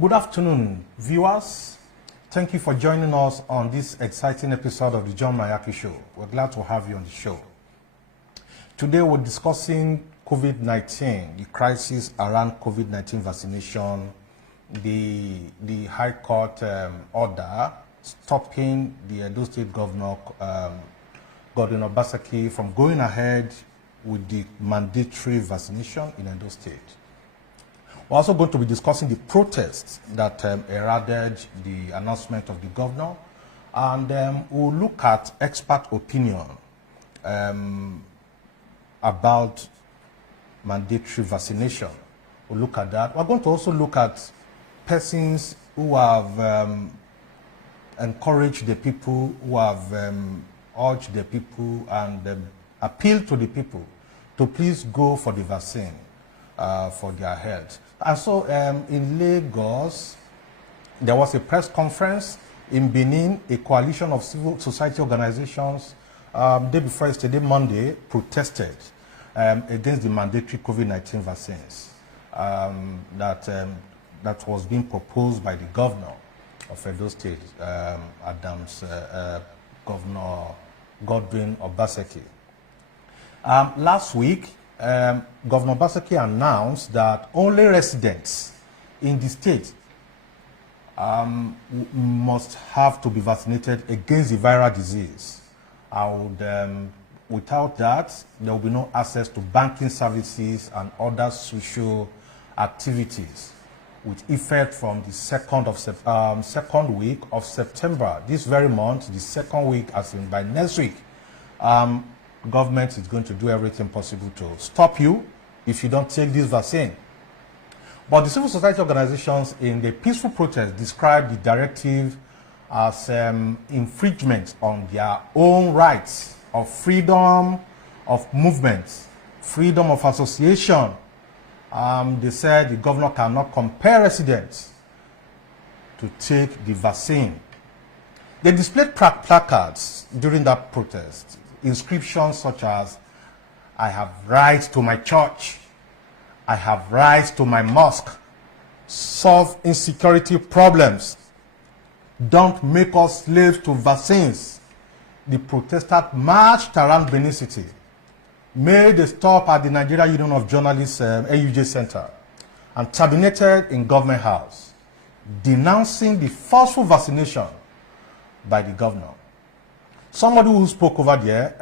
Good afternoon, viewers. Thank you for joining us on this exciting episode of the John Mayaki Show. We're glad to have you on the show. Today we're discussing COVID-19, the crisis around COVID-19 vaccination, the High Court order stopping the Edo State Governor, Godwin Obaseki, from going ahead with the mandatory vaccination in Edo State. We're also going to be discussing the protests that heralded the announcement of the governor, and we'll look at expert opinion about mandatory vaccination. We'll look at that. We're going to also look at persons who have encouraged the people, who have urged the people and appealed to the people to please go for the vaccine for their health. And so in Lagos, there was a press conference. In Benin, a coalition of civil society organizations, day before yesterday, Monday, protested against the mandatory COVID-19 vaccines that was being proposed by the governor of Edo State, Governor Godwin Obaseki. Last week, Governor Obaseki announced that only residents in the state must have to be vaccinated against the viral disease. Without that, there will be no access to banking services and other social activities, with effect from the second week of September. This very month, the second week, as in by next week, government is going to do everything possible to stop you if you don't take this vaccine. But the civil society organizations in the peaceful protest described the directive as infringement on their own rights of freedom of movement, freedom of association. They said the governor cannot compel residents to take the vaccine. They displayed placards during that protest. Inscriptions such as, "I have rights to my church," "I have rights to my mosque," "Solve insecurity problems," "Don't make us slaves to vaccines." The protesters marched around Benin City, made a stop at the Nigeria Union of Journalists AUJ Center, and terminated in Government House, denouncing the forceful vaccination by the governor. Somebody who spoke over there,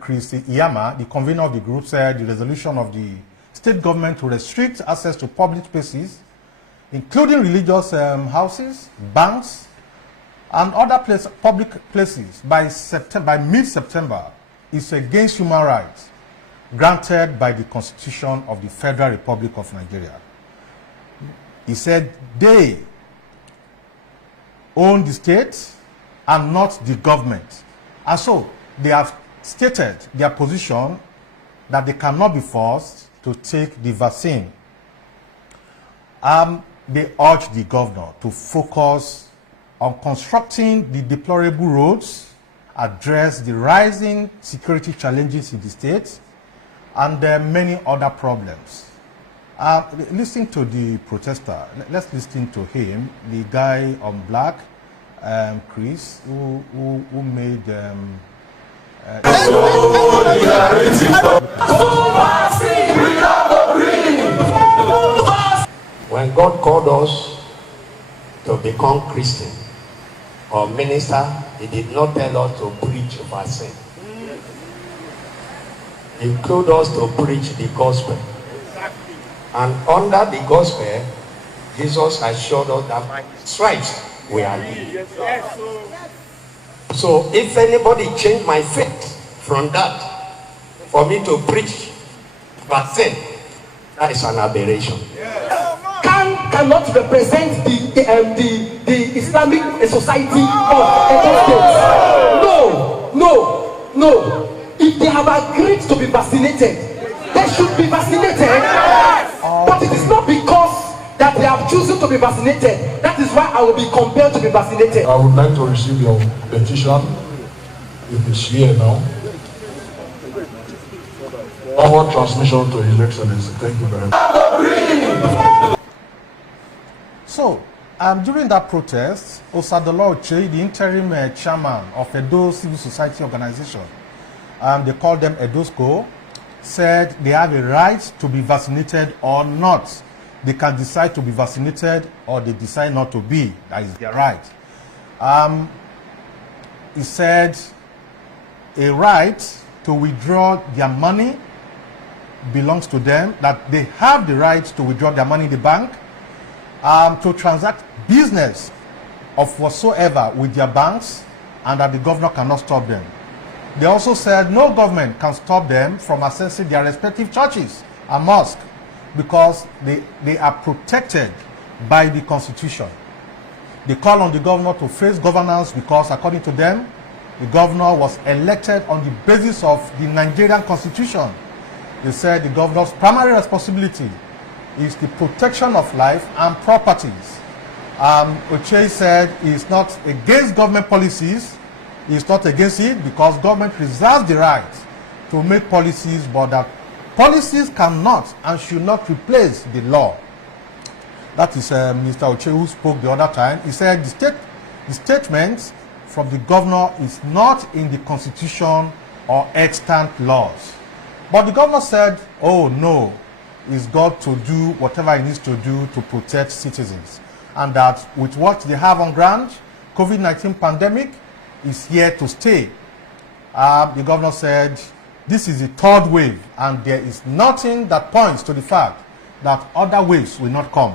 Chris Iyama, the convener of the group, said the resolution of the state government to restrict access to public spaces, including religious houses, banks, and other public places by mid-September is against human rights granted by the Constitution of the Federal Republic of Nigeria. He said they own the state and not the government. And so they have stated their position that they cannot be forced to take the vaccine. They urge the governor to focus on constructing the deplorable roads, address the rising security challenges in the state, and many other problems. Listening to the protester, let's listen to him, the guy on black, Chris, who made when God called us to become Christian or minister, He did not tell us to preach vaccine. He told us to preach the gospel. And under the gospel, Jesus assured us that by His stripes we are healed. So if anybody changed my faith from that for me to preach vaccine, that is an aberration. Cannot represent the Islamic society of Edo State. No. If they have agreed to be vaccinated, they should be vaccinated. But it is not because that they have chosen to be vaccinated. That is why I will be compelled to be vaccinated. I would like to receive your petition. It is here now. Forward transmission to His Excellency. Thank you very much. So, during that protest, Osadolo Oche, the interim chairman of Edo Civil Society Organization, they call them EDOSCO, said they have a right to be vaccinated or not. They can decide to be vaccinated or they decide not to be. That is their right. He said a right to withdraw their money belongs to them, that they have the right to withdraw their money in the bank, to transact business of whatsoever with their banks, and that the governor cannot stop them. They also said no government can stop them from accessing their respective churches and mosques because they are protected by the Constitution. They call on the governor to face governance because, according to them, the governor was elected on the basis of the Nigerian Constitution. They said the governor's primary responsibility is the protection of life and properties. Oche said he is not against government policies. He is not against it because government reserves the right to make policies, but that policies cannot and should not replace the law. That is Mr. Oche who spoke the other time. He said the statement from the governor is not in the Constitution or extant laws. But the governor said, oh no, he's got to do whatever he needs to do to protect citizens. And that with what they have on ground, COVID-19 pandemic is here to stay. The governor said, this is the third wave, and there is nothing that points to the fact that other waves will not come.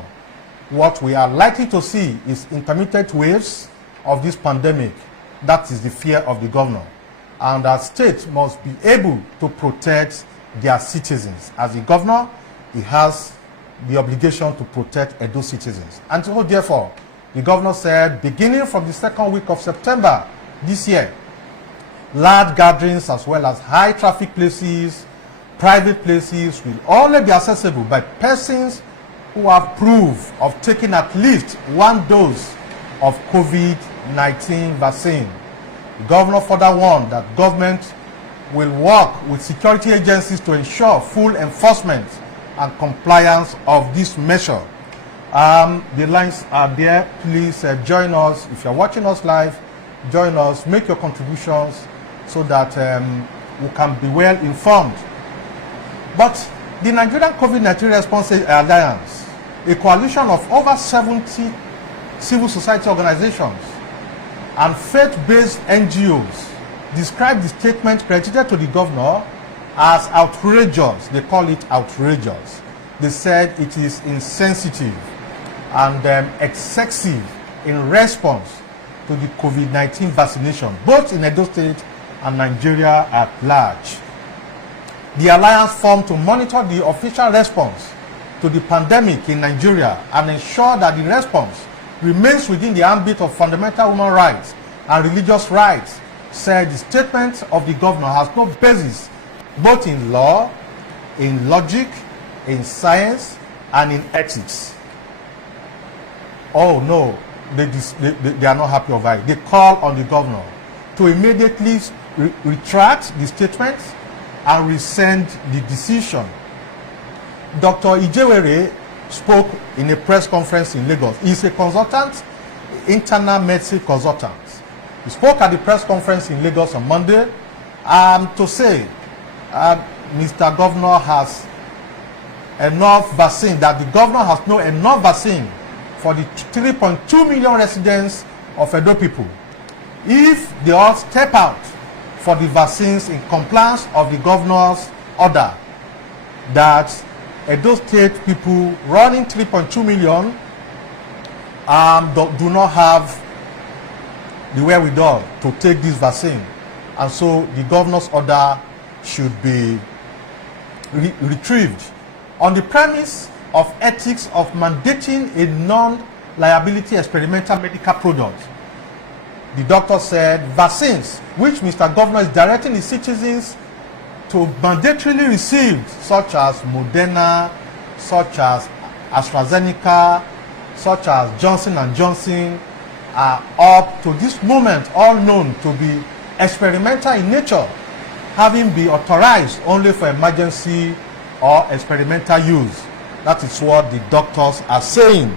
What we are likely to see is intermittent waves of this pandemic. That is the fear of the governor. And our state must be able to protect their citizens. As the governor, he has the obligation to protect Edo citizens. And so therefore, the governor said, beginning from the second week of September this year, large gatherings as well as high traffic places, private places will only be accessible by persons who have proof of taking at least one dose of COVID-19 vaccine. The governor further warned that government will work with security agencies to ensure full enforcement and compliance of this measure. The lines are there. Please join us. If you're watching us live, join us, make your contributions so that we can be well informed. But the Nigerian COVID-19 Response Alliance, a coalition of over 70 civil society organizations and faith-based NGOs, described the statement credited to the governor as outrageous. They call it outrageous. They said it is insensitive and excessive in response to the COVID-19 vaccination, both in Edo State and Nigeria at large. The alliance formed to monitor the official response to the pandemic in Nigeria and ensure that the response remains within the ambit of fundamental human rights and religious rights, said the statement of the governor has no basis both in law, in logic, in science, and in ethics. Oh no, they are not happy over it. They call on the governor to immediately retract the statement and rescind the decision. Dr. Ijewere spoke in a press conference in Lagos. He's a consultant, internal medicine consultant. He spoke at the press conference in Lagos on Monday to say Mr. Governor has enough vaccine, that the governor has no enough vaccine for the 3.2 million residents of Edo people. If they all step out for the vaccines in compliance of the governor's order, that Edo State people running 3.2 million do not have the wherewithal to take this vaccine, and so the governor's order should be retrieved on the premise of ethics of mandating a non-liability experimental medical product. The doctor said vaccines, which Mr. Governor is directing his citizens to mandatorily receive, such as Moderna, such as AstraZeneca, such as Johnson & Johnson, are up to this moment all known to be experimental in nature, having been authorized only for emergency or experimental use. That is what the doctors are saying.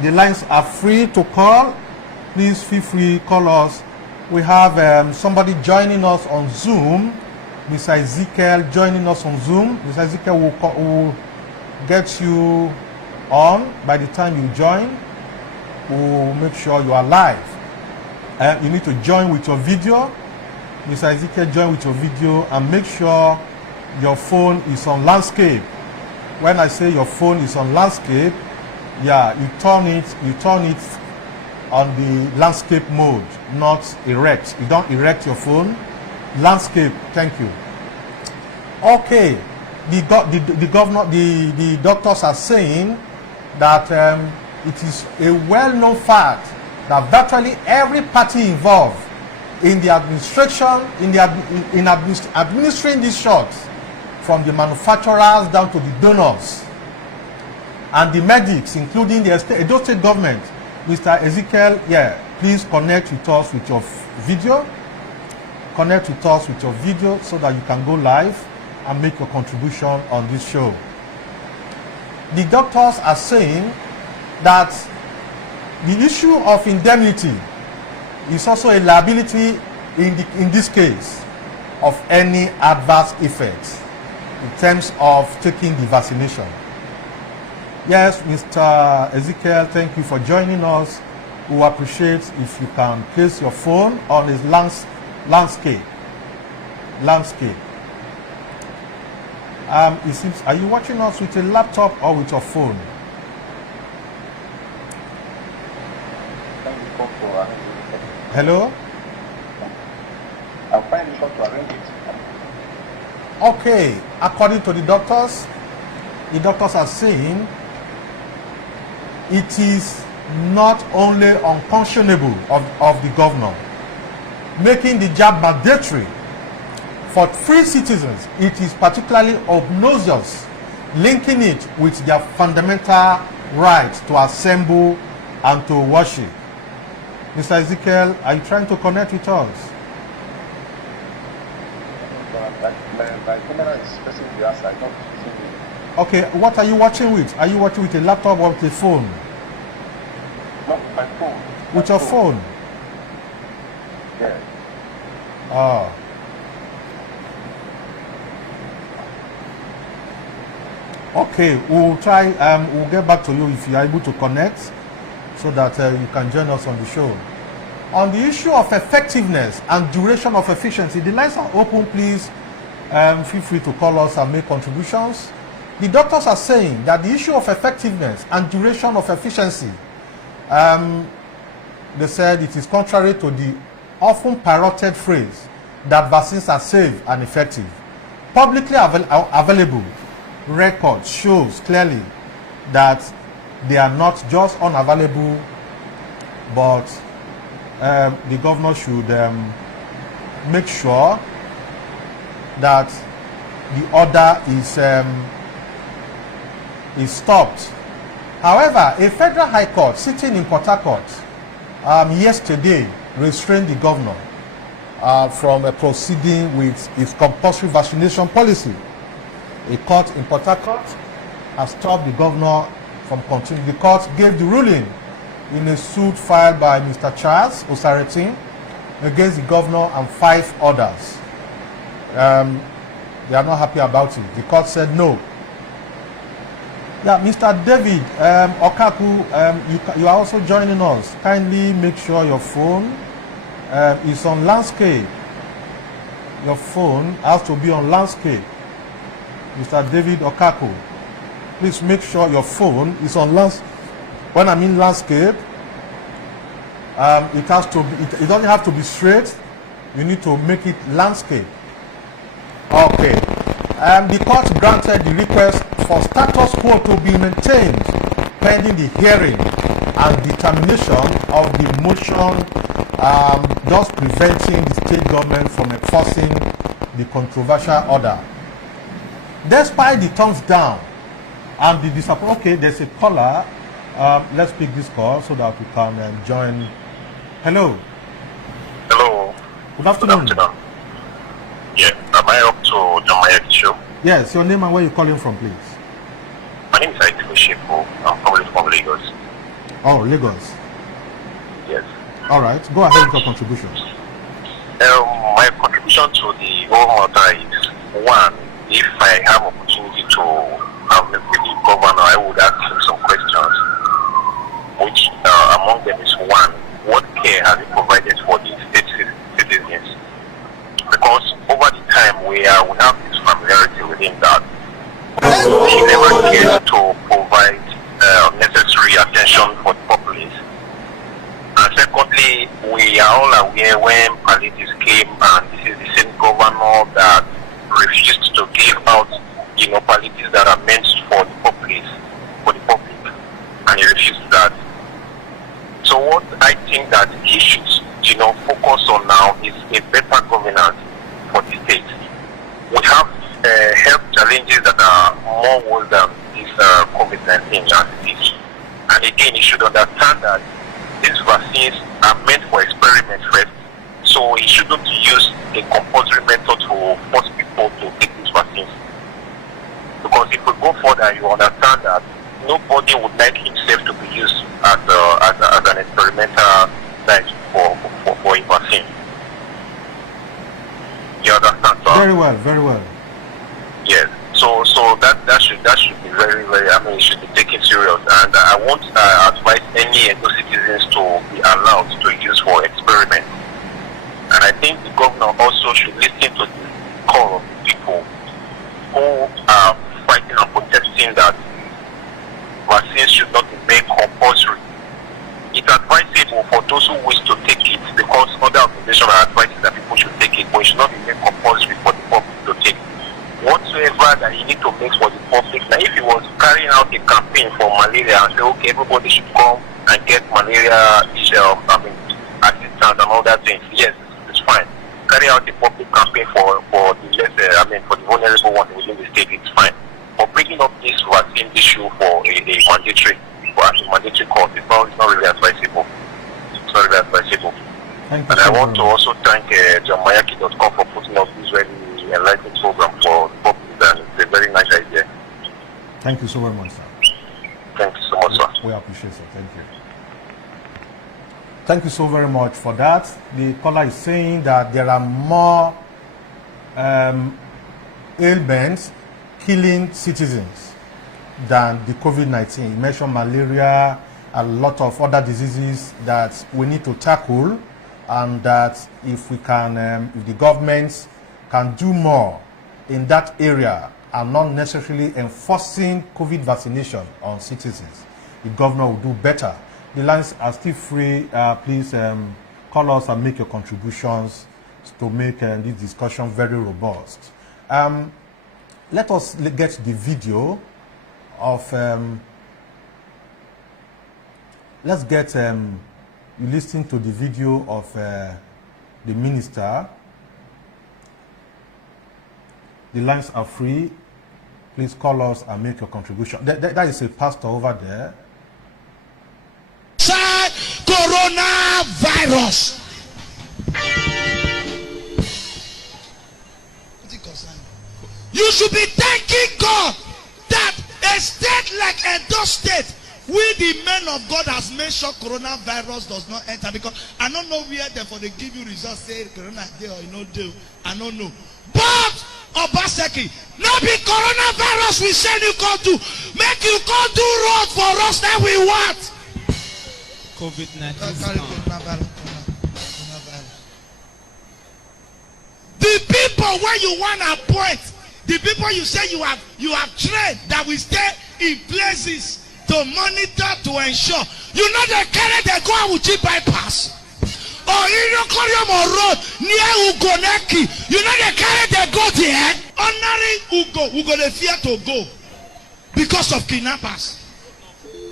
The lines are free to call. Please feel free, call us. We have somebody joining us on Zoom, Mr. Ezekiel joining us on Zoom. Mr. Ezekiel will get you on. By the time you join, we'll make sure you are live. You need to join with your video. Mr. Ezekiel, join with your video and make sure your phone is on landscape. When I say your phone is on landscape, yeah, you turn it on the landscape mode, not erect. You don't erect your phone. Landscape, thank you. Okay, the doctors are saying that it is a well-known fact that virtually every party involved in the administration, in administering these shots, from the manufacturers down to the donors and the medics, including the Edo State government. Mr. Ezekiel, yeah, please connect with us with your video. Connect with us with your video so that you can go live and make your contribution on this show. The doctors are saying that the issue of indemnity is also a liability in this case of any adverse effects in terms of taking the vaccination. Yes, Mr. Ezekiel, thank you for joining us. We appreciate if you can place your phone on his landscape. It seems, are you watching us with a laptop or with your phone? Hello? I'll find it short to arrange it. Okay, according to the doctors are saying it is not only unconscionable of the governor making the jab mandatory for free citizens, it is particularly obnoxious linking it with their fundamental right to assemble and to worship. Mr. Ezekiel, are you trying to connect with us? My camera is facing the other side, not facing me. Okay, what are you watching with? Are you watching with a laptop or with a phone? Not my phone. With your phone? Yeah. Oh. Okay, we'll try, we'll get back to you if you are able to connect so that you can join us on the show. On the issue of effectiveness and duration of efficiency, the lines are open, please. Feel free to call us and make contributions. The doctors are saying that the issue of effectiveness and duration of efficiency, they said it is contrary to the often parroted phrase that vaccines are safe and effective. Publicly available record shows clearly that they are not just unavailable, but the governor should make sure that the order is stopped. However, a federal high court sitting in PortHarcourt yesterday restrained the governor from proceeding with its compulsory vaccination policy. A court in PortHarcourt has stopped the governor from continuing. The court gave the ruling in a suit filed by Mr. Charles Osaretin against the governor and 5 others. They are not happy about it. The court said no. Yeah, Mr. David Okaku, you are also joining us. Kindly make sure your phone is on landscape. Your phone has to be on landscape. Mr. David Okaku, please make sure your phone is on landscape. When I mean landscape, it has to be. It doesn't have to be straight. You need to make it landscape. Okay. The court granted the request for status quo to be maintained pending the hearing and determination of the motion, thus preventing the state government from enforcing the controversial order. Despite the thumbs down and the disappointment, okay, there's a caller. Let's pick this call so that we can join. Hello. Hello. Good afternoon. Good afternoon. Yeah, am I up to the Maya show? Yes, your name and where you're calling from, please. My name is Aitiko Shefo. I'm calling from Lagos. Oh, Lagos. Yes. All right, go ahead with your contribution. My contribution to the whole matter is, one, if I have opportunity to have with the governor, I would ask him some questions, which among them is, one, what care has he provided for the state citizens? Because over the time we have this familiarity with him that he never cares to provide necessary attention for the populace. And secondly, we are all aware when palliatives came, and this is the same governor that refused to give out, palliatives that are meant for the populace, for the public, and he refused that. So what I think that he should, focus on now is a better governance for the state. We have health challenges that are more worse than this COVID-19 as it is. And again, you should understand that these vaccines are meant for experiment first, so he shouldn't use a compulsory method to force people to take these vaccines. Because if we go further, you understand that nobody would like himself to be used as an experimental site for a vaccine. You understand, sir? Very well, very well. Yes. So that should be very, very, it should be taken serious. And I won't advise any Edo citizens to be allowed to use for experiment. And I think the governor also should listen to the call of the people who are fighting and protesting that vaccines should not be made compulsory. It's advisable for those who wish to take it, because other organizations are advising that people should take it, but it should not be made compulsory for the public to take. Whatsoever that you need to make for the public. Now, if he was carrying out a campaign for malaria and say, okay, everybody should come and get malaria assistance and all that things, yes, it's fine. Carry out a public campaign for the for the vulnerable one within the state, it's fine. But bringing up this vaccine issue for a mandatory course, it's not really advisable. It's not really advisable. Thank you. And I want to also thank JohnMayaki.com for putting up this very enlightening program for the public, and it's a very nice idea. Thank you so very much, sir. Thank you so much, sir. We appreciate it. Thank you. Thank you so very much for that. The caller is saying that there are more ailments killing citizens than the COVID-19. He mentioned malaria, a lot of other diseases that we need to tackle, and that if we can, if the governments can do more in that area and not necessarily enforcing COVID vaccination on citizens, the governor will do better. The lines are still free. Please call us and make your contributions to make this discussion very robust. Let us get the video of, let's get, you listen to the video of the minister. The lines are free. Please call us and make your contribution. That is a pastor over there. Coronavirus. You should be thanking God that a state like Edo State, we the men of God has made sure coronavirus does not enter, because I don't know where therefore they give you results say corona day or no day. I don't know. But Obaseki, not be coronavirus we send you come to, make you come do road for us that we want. COVID-19. The people where you want to appoint, the people you say you have trained that will stay in places to monitor, to ensure. You know they carry the go out with bypass. Or in your road near Ugoneki, you know they carry the go there. Ordinary who go the fear to go because of kidnappers.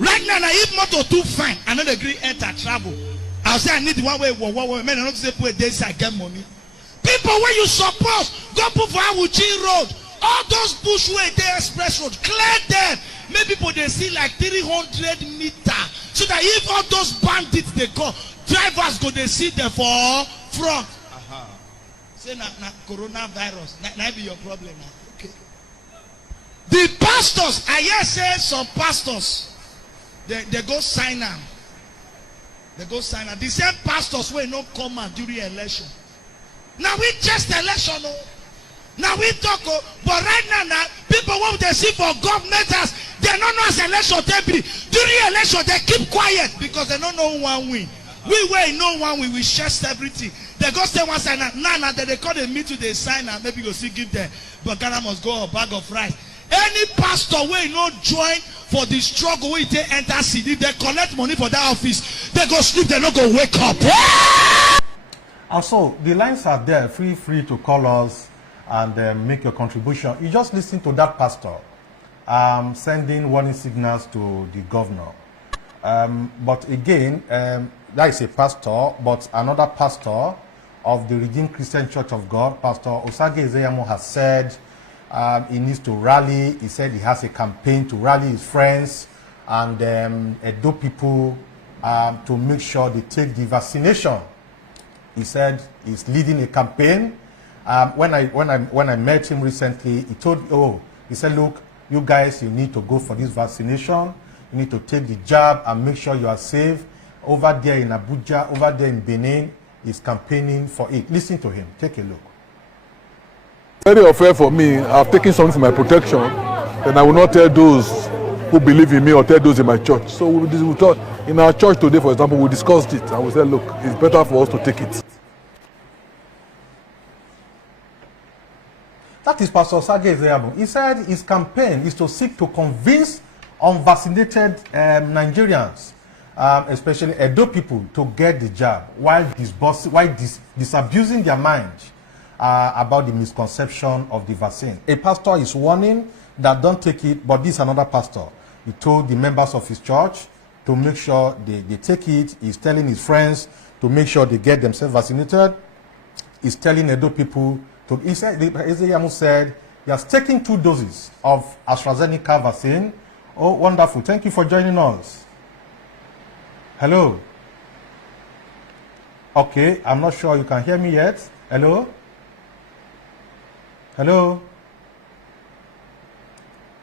Right now, if motor too fine, I know the agree enter travel. I'll say I need one way, man. I don't say put this, I get money. People where you suppose go put for Awuchi Road, all those bushway there, express road, clear them. Maybe people they see like 300 meters, so that if all those bandits they go, drivers go they see them for front. Say na coronavirus, na be your problem now. Okay. The pastors, I hear say some pastors, they go sign them. They go sign them. The same pastors will not come out during election. Now we just election, oh. Now we talk, oh, but right now, people what they see for government as they don't know as election they be. During election they keep quiet because they don't know who one win. We will know one win, we share everything. They go stay one side now they call the meeting they sign and maybe go see give them, but Ghana must go a bag of rice. Any pastor will not join for the struggle where they enter city, they collect money for that office, they go sleep, they not go wake up. And so the lines are there, free to call us and make your contribution. You just listen to that pastor sending warning signals to the governor. But again, that is a pastor, but another pastor of the Redeemed Christian Church of God, Pastor Osage Ezeyamu, has said he needs to rally. He said he has a campaign to rally his friends and Edo people to make sure they take the vaccination. He said he's leading a campaign. When I met him recently, he said, look, you guys, you need to go for this vaccination. You need to take the jab and make sure you are safe. Over there in Abuja, over there in Benin, he's campaigning for it. Listen to him. Take a look. Very unfair for me. I've taken something for my protection, and I will not tell those who believe in me or tell those in my church. So we thought in our church today, for example, we discussed it and we said, look, it's better for us to take it. That is Pastor Osage Ezeyamu. He said his campaign is to seek to convince unvaccinated Nigerians, especially Edo people, to get the jab while disabusing their mind about the misconception of the vaccine. A pastor is warning that don't take it, but this is another pastor. He told the members of his church to make sure they take it. He's telling his friends to make sure they get themselves vaccinated. He's telling Edo people to, Ezeyamu said he has taken 2 doses of AstraZeneca vaccine. Oh, wonderful. Thank you for joining us. Hello. Okay, I'm not sure you can hear me yet. Hello? Hello?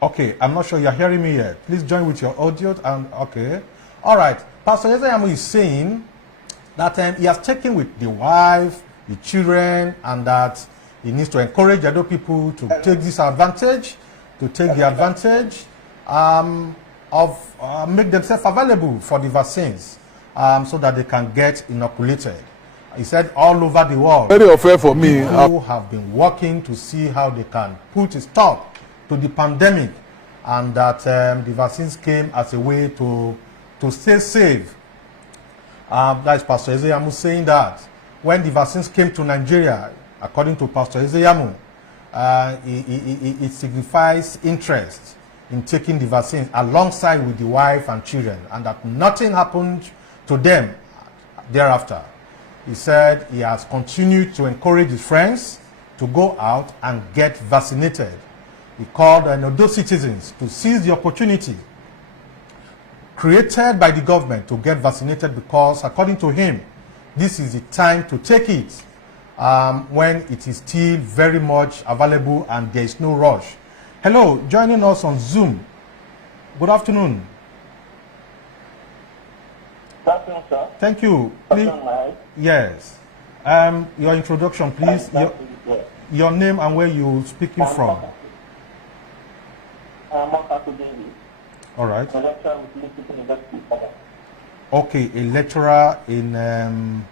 Okay, I'm not sure you're hearing me yet. Please join with your audio and okay. All right. Pastor Ezeyamu is saying that he has taken with the wife, the children, and that he needs to encourage other people to take this advantage, to take the advantage of make themselves available for the vaccines so that they can get inoculated. He said all over the world, very unfair for me. People have been working to see how they can put a stop to the pandemic, and that the vaccines came as a way to stay safe. That is Pastor Ezeyamu saying that when the vaccines came to Nigeria, according to Pastor Ezeyamu, it signifies interest in taking the vaccine alongside with the wife and children, and that nothing happened to them thereafter. He said he has continued to encourage his friends to go out and get vaccinated. He called those citizens to seize the opportunity created by the government to get vaccinated because, according to him, this is the time to take it when it is still very much available and there is no rush. Hello, joining us on Zoom. Good afternoon. Good afternoon, sir. Thank you. Please, yes. Your introduction, please. Your name and where you're speaking from. All right. Okay, a lecturer in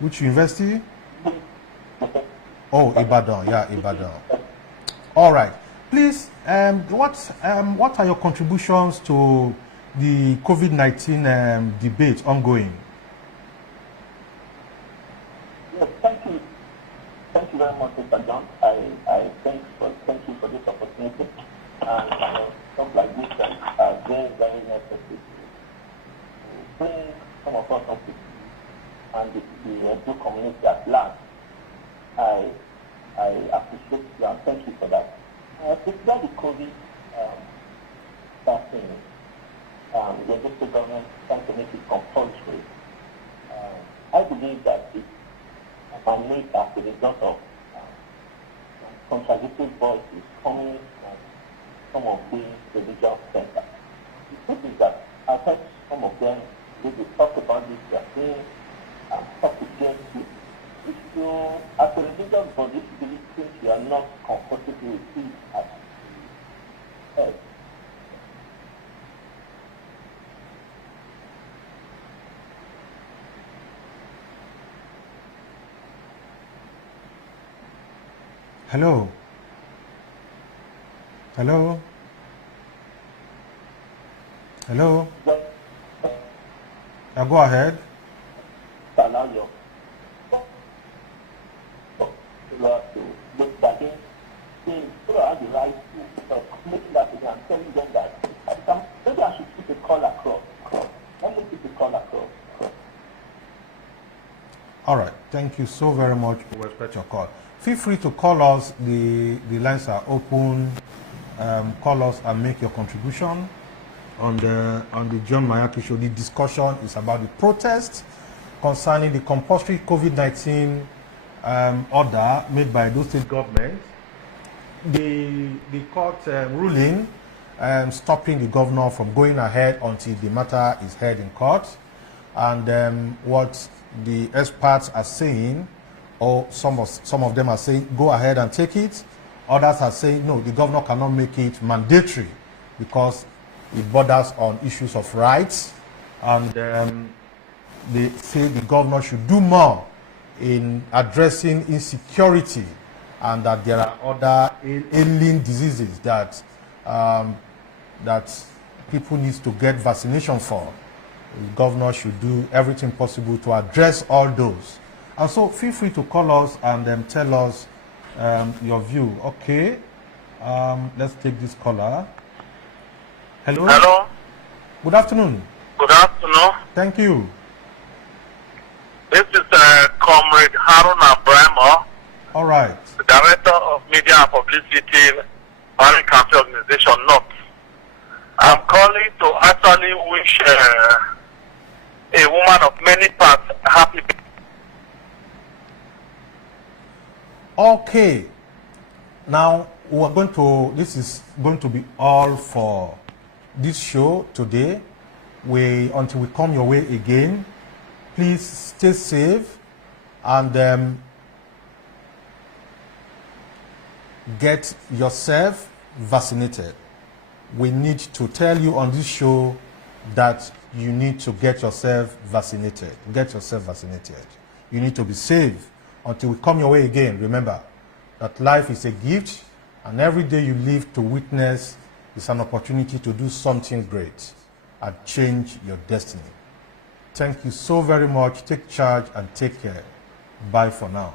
which university? Oh, Ibadan. Yeah, Ibadan. All right. Please, what are your contributions to the COVID-19 debate ongoing? Yes, thank you. Thank you very much, Mr. John. I thank you and stuff like this are very, very necessary to bring some of us up to and the Edo community at large. I appreciate you and thank you for that. Before the COVID vaccine, the Edo government trying to make it compulsory. I believe that it emanates as a result of contradictory voices coming from some of these religious centers. The truth is that I've heard some of them, they talk about this, they are saying, talk against it. If you, as a religious body, if you think you are not comfortable with it as head, Hello. Hello. Hello. Go ahead. allow your to look back in. So I have the right to make that again. I'm telling them that maybe I should keep a call across. Let me keep a call across. All right. Thank you so very much. We respect your call. Feel free to call us. The lines are open. Call us and make your contribution on the John Mayaki Show. The discussion is about the protest concerning the compulsory COVID-19 order made by those state government. The court ruling stopping the governor from going ahead until the matter is heard in court, and what the experts are saying, or some of them are saying, go ahead and take it. Others are saying, no, the governor cannot make it mandatory because it borders on issues of rights, and they say the governor should do more in addressing insecurity, and that there are other alien diseases that that people need to get vaccination for. The governor should do everything possible to address all those. And so feel free to call us and tell us your view. Okay, let's take this caller. Hello. Hello. Good afternoon. Good afternoon. Thank you. This is Comrade Haruna Brahma, All right. the Director of Media and Publicity, Parent Campaign Organization North. I'm calling to actually wish a woman of many parts happy birthday. Okay. Now we're going to. This is going to be all for this show today. Until we come your way again. Please stay safe and get yourself vaccinated. We need to tell you on this show that you need to get yourself vaccinated. Get yourself vaccinated. You need to be safe until we come your way again. Remember that life is a gift, and every day you live to witness is an opportunity to do something great and change your destiny. Thank you so very much. Take charge and take care. Bye for now.